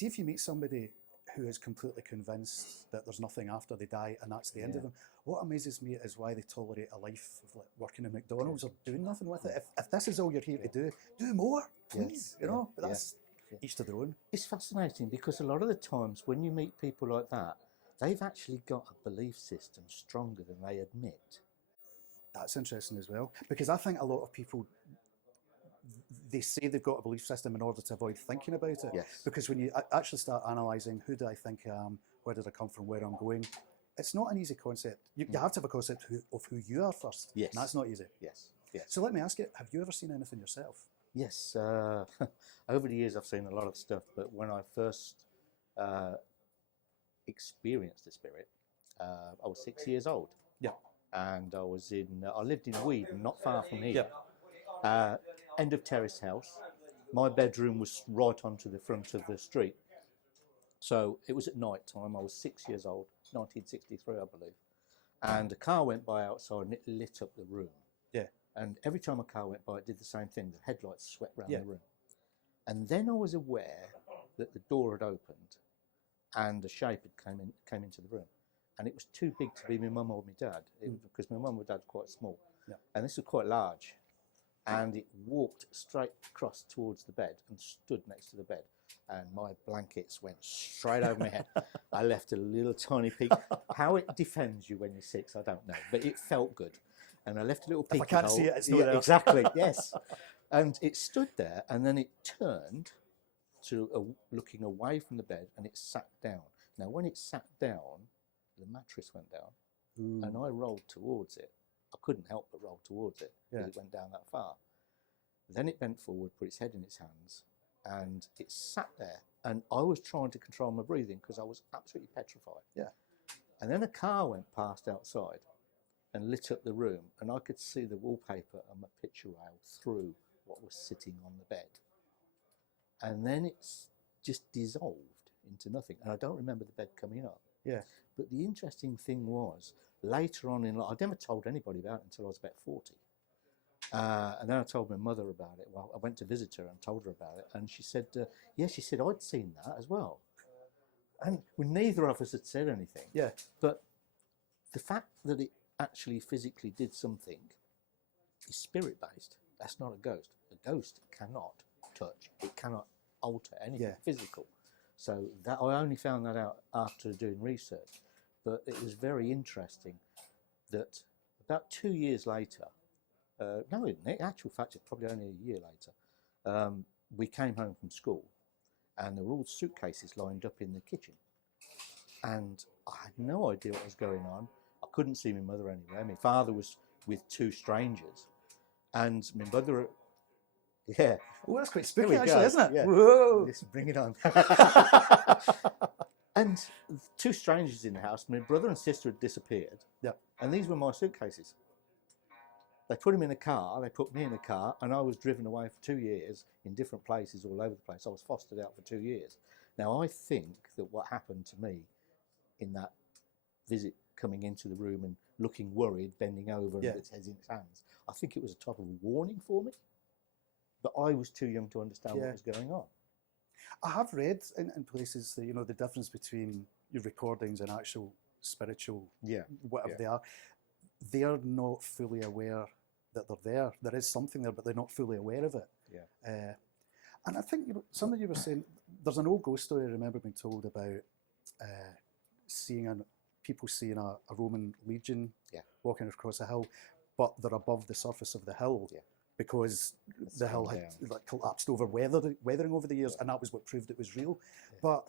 see if you meet somebody who is completely convinced that there's nothing after they die and that's the end of them. What amazes me is why they tolerate a life of like working in McDonald's or doing nothing with it. If this is all you're here to do more, please. You know, but that's each to their own. It's fascinating because a lot of the times when you meet people like that, they've actually got a belief system stronger than they admit. That's interesting as well, because I think a lot of people, they say they've got a belief system in order to avoid thinking about it. Yes. Because when you actually start analysing, who do I think I am, where did I come from, where I'm going, it's not an easy concept. You have to have a concept of who you are first. Yes. And that's not easy. Yes. Yes. So let me ask you, have you ever seen anything yourself? Yes. Over the years, I've seen a lot of stuff, but when I first experienced the spirit, I was 6 years old. Yeah. And I lived in Weedon, not far from here. Yeah. End of terrace house. My bedroom was right onto the front of the street. So it was at night time. I was 6 years old, 1963, I believe. And a car went by outside and it lit up the room. Yeah. And every time a car went by, it did the same thing. The headlights swept around the room. And then I was aware that the door had opened and a shape had came into the room. And it was too big to be my mum or my dad, because my mum and dad were quite small. Yeah. And this was quite large. And it walked straight across towards the bed and stood next to the bed. And my blankets went straight over my head. I left a little tiny peek. How it defends you when you're 6, I don't know. But it felt good. And I left a little peek. If I can't see it, it's not there. Exactly, yes. And it stood there, and then it turned to looking away from the bed, and it sat down. Now, when it sat down, the mattress went down, and I rolled towards it. I couldn't help but roll towards it because it went down that far. Then it bent forward, put its head in its hands, and it sat there. And I was trying to control my breathing because I was absolutely petrified. Yeah. And then a car went past outside and lit up the room, and I could see the wallpaper and my picture rail through what was sitting on the bed. And then it's just dissolved into nothing. And I don't remember the bed coming up. Yeah. But the interesting thing was, later on in life, I never told anybody about it until I was about 40. And then I told my mother about it. Well, I went to visit her and told her about it. And she said, she said, I'd seen that as well. And neither of us had said anything. Yeah. But the fact that it actually physically did something is spirit-based. That's not a ghost. A ghost cannot touch. It cannot alter anything physical. So that I only found that out after doing research. But it was very interesting that about 2 years later, no, in actual fact, it's probably only a year later, we came home from school and there were all suitcases lined up in the kitchen. And I had no idea what was going on. I couldn't see my mother anywhere. My father was with 2 strangers. And my mother, well, that's quite spooky actually, isn't it? Yeah. Whoa! Listen, bring it on. And 2 strangers in the house. My brother and sister had disappeared. Yeah. And these were my suitcases. They put him in a car, they put me in a car, and I was driven away for 2 years in different places all over the place. I was fostered out for 2 years. Now, I think that what happened to me in that visit, coming into the room and looking worried, bending over and its head in its hands, I think it was a type of warning for me. But I was too young to understand what was going on. I have read in places that, the difference between your recordings and actual spiritual, whatever they are. They're not fully aware that they're there. There is something there, but they're not fully aware of it. Yeah. And I think something you were saying, there's an old ghost story I remember being told about people seeing a Roman legion walking across a hill, but they're above the surface of the hill because the hill had collapsed over weathering over the years, and that was what proved it was real. Yeah. But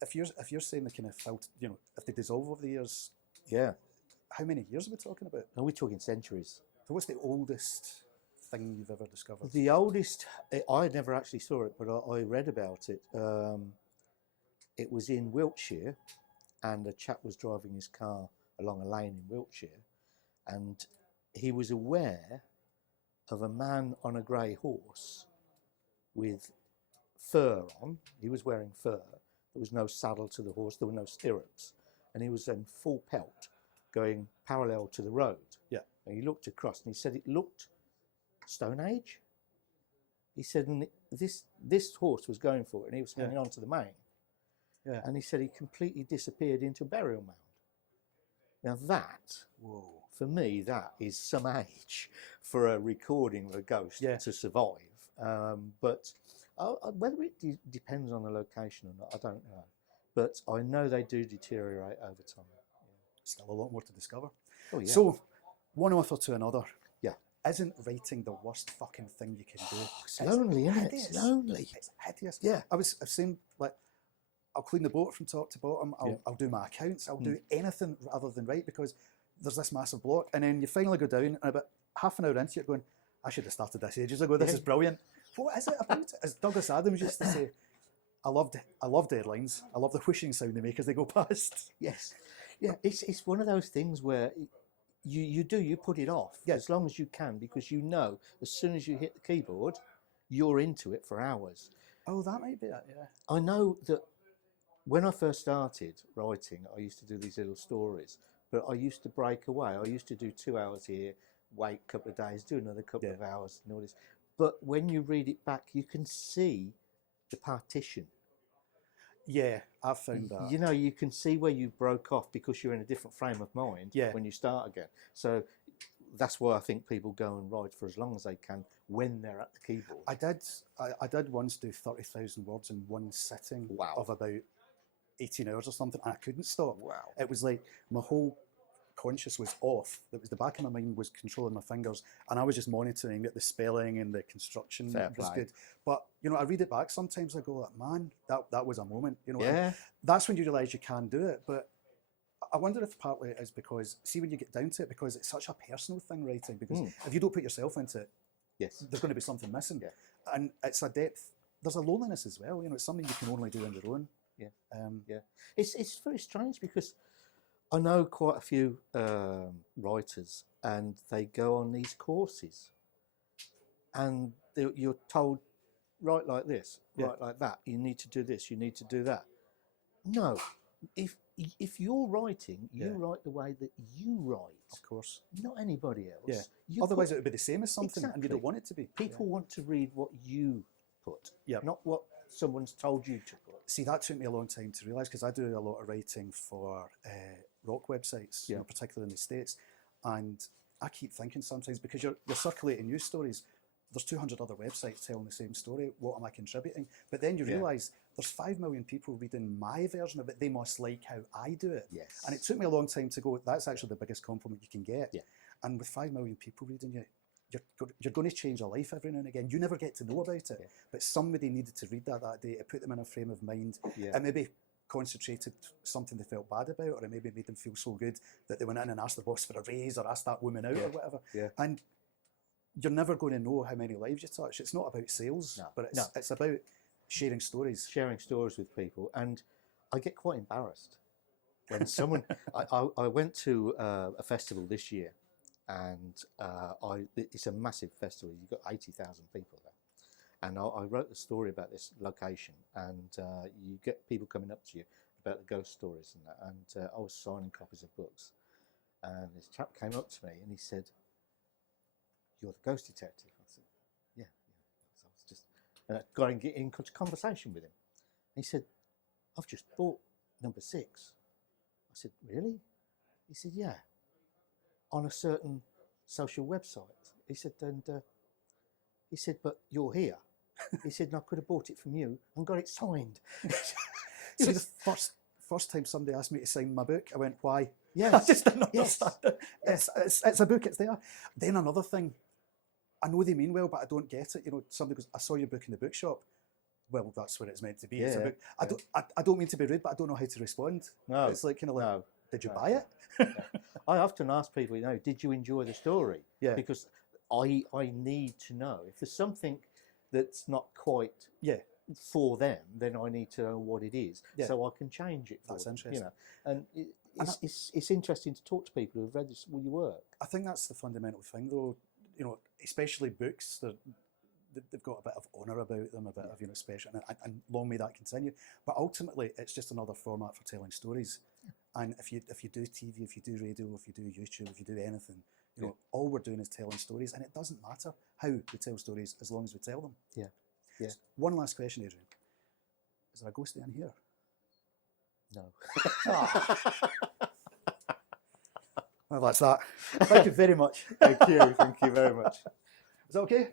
if you're saying they kind of felt, if they dissolve over the years, how many years are we talking about? Are we talking centuries? So what's the oldest thing you've ever discovered? The oldest, I never actually saw it, but I read about it. It was in Wiltshire, and a chap was driving his car along a lane in Wiltshire, and he was aware of a man on a grey horse with fur on. He was wearing fur. There was no saddle to the horse. There were no stirrups. And he was in full pelt going parallel to the road. Yeah. And he looked across and he said it looked Stone Age. He said, and this horse was going for it and he was hanging on to the mane. Yeah. And he said he completely disappeared into a burial mound. Now that, Whoa. for me, that is some age for a recording of a ghost to survive. But whether it depends on the location or not, I don't know. But I know they do deteriorate over time. Still a lot more to discover. Oh, yeah. So, one author to another. Yeah. Isn't writing the worst fucking thing you can do? It's lonely, isn't it? It's lonely. It's hideous. Yeah. I've seen, like, I'll clean the boat from top to bottom. I'll do my accounts. I'll do anything rather than write, because there's this massive block. And then you finally go down, and about half an hour into it going, I should have started this ages ago. This is brilliant. What is it about it? As Douglas Adams used to say, I love deadlines. I love the whooshing sound they make as they go past. Yes. Yeah, it's one of those things where you put it off as long as you can, because you know as soon as you hit the keyboard, you're into it for hours. Oh, that might be it, yeah. I know that when I first started writing, I used to do these little stories, but I used to break away. I used to do 2 hours here, wait a couple of days, do another couple of hours and all this. But when you read it back, you can see the partition. Yeah, I've found that. You know, you can see where you broke off because you're in a different frame of mind when you start again. So that's why I think people go and write for as long as they can when they're at the keyboard. I did once do 30,000 words in one sitting of about 18 hours or something, and I couldn't stop. Wow. It was like my whole conscious was off. It was the back of my mind was controlling my fingers, and I was just monitoring that the spelling and the construction was good. But you know, I read it back sometimes, I go like, man, that was a moment. You know, that's when you realise you can do it. But I wonder if partly it is because, see, when you get down to it, because it's such a personal thing, writing, because if you don't put yourself into it, there's going to be something missing. And it's a depth. There's a loneliness as well. You know, it's something you can only do on your own. It's very strange, because I know quite a few writers, and they go on these courses, and you're told, write like this, write like that. You need to do this. You need to do that. No, if you're writing, you write the way that you write. Of course. Not anybody else. Otherwise, it would be the same as something, and you don't want it to be. People want to read what you put, not what someone's told you to put. See, that took me a long time to realise, because I do a lot of writing for rock websites, you know, particularly in the States, and I keep thinking sometimes, because you're circulating news stories, there's 200 other websites telling the same story. What am I contributing? But then you realise there's 5 million people reading my version of it. They must like how I do it. Yes. And it took me a long time to go, that's actually the biggest compliment you can get. Yeah. And with 5 million people reading you, you're going to change a life every now and again. You never get to know about it, but somebody needed to read that day. It put them in a frame of mind. It maybe concentrated something they felt bad about, or it maybe made them feel so good that they went in and asked the boss for a raise, or asked that woman out, or whatever. And you're never going to know how many lives you touch. It's not about sales, but it's about sharing stories. Sharing stories with people. And I get quite embarrassed when someone... I went to a festival this year, and it's a massive festival. You've got 80,000 people there. And I wrote the story about this location, and you get people coming up to you about the ghost stories and that. And I was signing copies of books. And this chap came up to me and he said, "You're the ghost detective." I said, yeah. So I was just, and I got in conversation with him. He said, "I've just bought number 6. I said, "Really?" He said, "Yeah, on a certain social website." He said, and he said, "But you're here." He said, "And I could have bought it from you and got it signed." See, the first time somebody asked me to sign my book, I went, "Why?" Yes. I just didn't understand it. It's a book, it's there. Then another thing, I know they mean well, but I don't get it. You know, somebody goes, "I saw your book in the bookshop." Well, that's where it's meant to be. It's a book. I don't mean to be rude, but I don't know how to respond. No. It's like, kind of like, did you buy it? I often ask people, you know, did you enjoy the story? Yeah. Because I need to know. If there's something that's not quite for them, then I need to know what it is, so I can change it for them. Interesting. You know, and it's interesting to talk to people who've read your work. I think that's the fundamental thing, though. You know, especially books, they've got a bit of honour about them, a bit of, you know, special, and long may that continue. But ultimately, it's just another format for telling stories. And if you do TV, if you do radio, if you do YouTube, if you do anything, you know, all we're doing is telling stories, and it doesn't matter how we tell stories as long as we tell them. Yeah. One last question, Adrian. Is there a ghostie in here? No. Well, that's that. Thank you very much. Thank you very much. Is that okay?